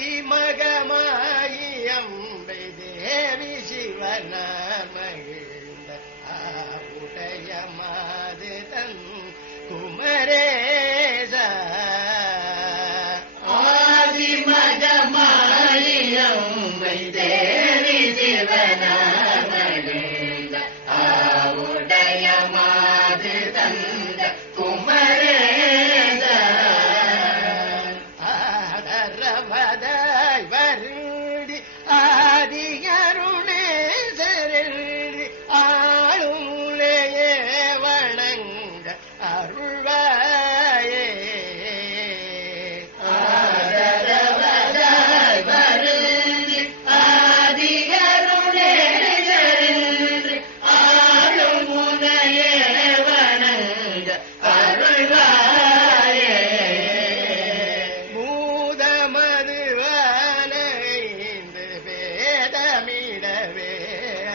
ஆதிமகமாயியம்பை தேவி சிவனாமகிழ்ந்த உடைய மாது தன் குமரேச ஆதிமகமாயியம்பை தேவி சிவனாமகிழ்ந்த உடைய மாது தந்த குமரேச ஆதரவதாய் வருடி ஆதியருணேசரடி ஆளுமுலையே வணங்க அருள்வாயே. ஆதரவதாய் வருடி ஆதியருணேசரடி ஆளுமுலையே வணங்க அருள்வாயே. மூதமதுவானைந்து வேதமிடவே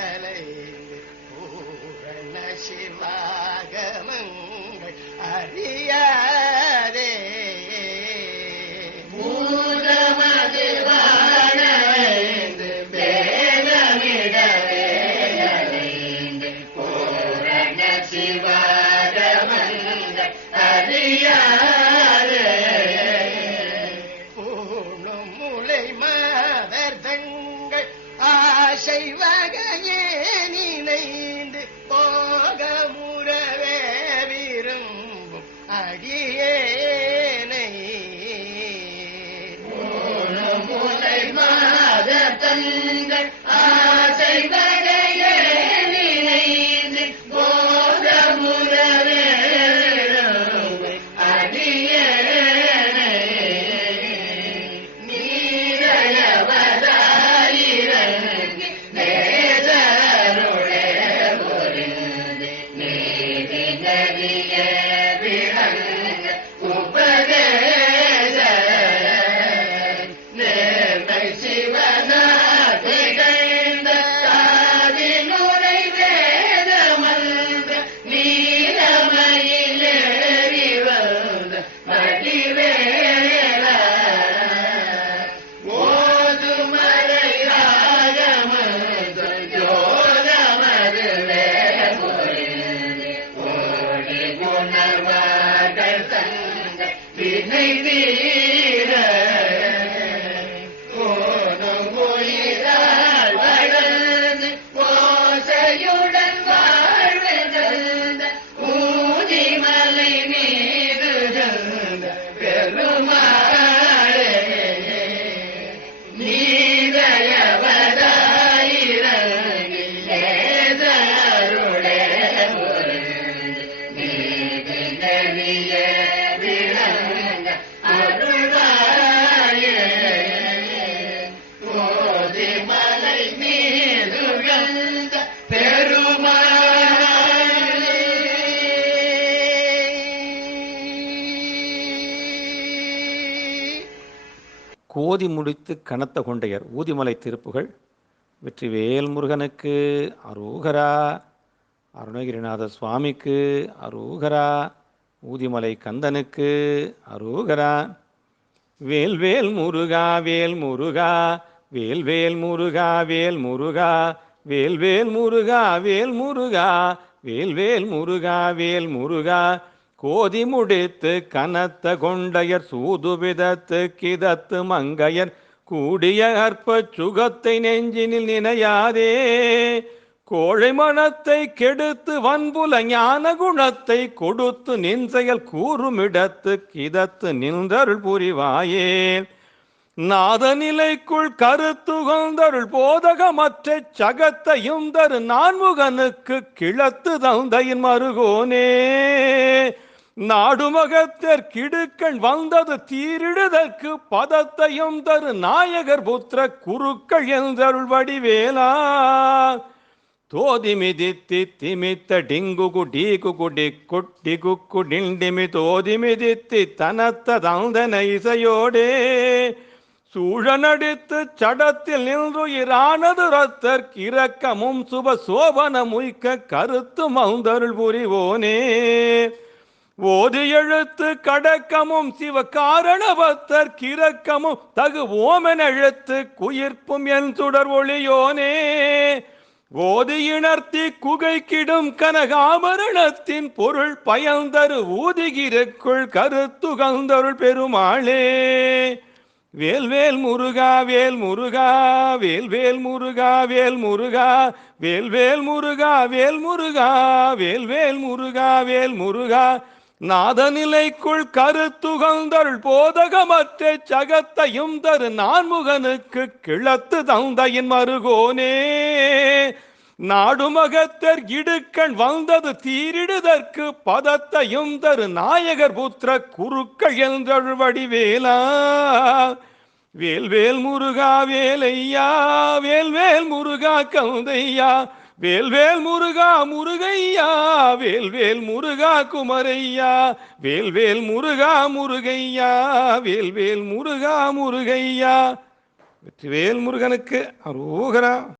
அலைந்து பூரண சிவாகமங்கள் அறியாதே. பூதமது வாழைந்து வேதமிடவே அலைந்து பூரண சிவாகமங்க அறியாதே. பூணும் முலை மாதர் தங்கள் ஆசை வகையே நினைந்து போக முறவே விரும்பும் அடியேனை. முலை மாத தங்கள் ஆசை வகையே நினைந்து போத முறவே அடியேனை. நீரையவதாயிரங்கி நேசருளே பொருந்து நீதி நதிய விளங்க உபதேச நேர்மை சிவனாதிகழ்ந்த காதினுரை வேதமல்க நீலமயிலேறி வந்த மடிவேல ஓதுமறையாகமது யோகமதுவே பொருந்து ஓடி குணர்வார்கள் தந்த வினை தீர ஓடும் உயிரால் வளர்ந்து ஓசையுடன் வாழ்வதந்த ஊதிமலை மீது தந்த பெருமாளே. நீதயவதாயிரங்கி நேசருளே பொருந்து நீதி நதிய விளங்க அருளாயே. ஓதிமலை மீது வந்த பெருமாளே. கோதி முடித்து கனத்த கொண்டையர் ஊதிமலை திருப்புகள். வெற்றிவேல் முருகனுக்கு அரோகரா, அருணகிரிநாத சுவாமிக்கு அரோகரா, ஊதிமலை கந்தனுக்கு அரோகரா. வேல்வேல் முருகா வேல் முருகா, வேல்வேல் முருகா வேல் முருகா, வேல்வேல் முருகா வேல் முருகா, வேல்வேல் முருகா வேல் முருகா. கோதி முடித்து கனத்த கொண்டையர் சூதுவிதத்து கிதத்து மங்கையர் கூடிய அற்ப சுகத்தை நெஞ்சினில் நினையாதே. கோழை மனத்தை கெடுத்து வன்புல ஞான குணத்தை கொடுத்து நின் செயல் கூறுமிடத்து கிதத்து நின்றருள் புரிவாயே. நாதநிலைக்குள் கருத்துகந்தருள் போதகமற்ற சகத்தையும் தரு நான்முகனுக்கு கிழத்து தந்தையின் மருகோனே. நாடுமகத்தர் கிடுக்கண் வந்தது தீரிடுதற்கு பதத்தையும் தரு நாயகர் புத்திர குருக்கள் என்றருள் வடிவேலா. தோதி மிதித்தி திமித்த டிங்குகு டீகுகு டிக்குட்டி குக்கு டிண்டிமி தோதி மிதித்தி தனத்த தந்தன இசையோடே. சூழனடித்து சடத்தில் நின்றுயிரானது ரத்தர் இரக்கமும் சுப சோபன முய்க்க கருத்து மௌந்தருள் புரிவோனே. ஓதி எழுத்து கடக்கமும் சிவ காரணபத்தர் கிறக்கமும் தகு ஓமன் எழுத்து குயிர்ப்பும் என் சுடர் ஒளியோனே ஓதி இணர்த்தி குகைக்கிடும் கனகாபரணத்தின் பொருள் பயந்தரு ஊதிகிருக்குள் கருத்துகந்தருள் பெருமாளே வேல்வேல் முருகா வேல் முருகா வேல்வேல் முருகா வேல் முருகா வேல்வேல் முருகா வேல் முருகா வேல்வேல் முருகா வேல் முருகா நாதநிலைக்குள் கருத்துகந்தருள் போதகமற்ற சகத்தையும் தரு நான்முகனுக்கு கிளத்து தந்தையின் மருகோனே நாடுமகத்தர் இடுக்கண் வந்தது தீரிடுதற்கு பதத்தையும் தரு நாயகர் புத்திர குருக்கள் என்றழு வடிவேலா வேல்வேல் முருகா வேலையா வேல்வேல் முருகா கந்தையா வேல்வேல் முருகா முருகையா வேல்வேல் முருகா குமரையா வேல்வேல் முருகா முருகையா வேல்வேல் முருகா முருகையா வெற்றிவேல் முருகனுக்கு அரோகரா.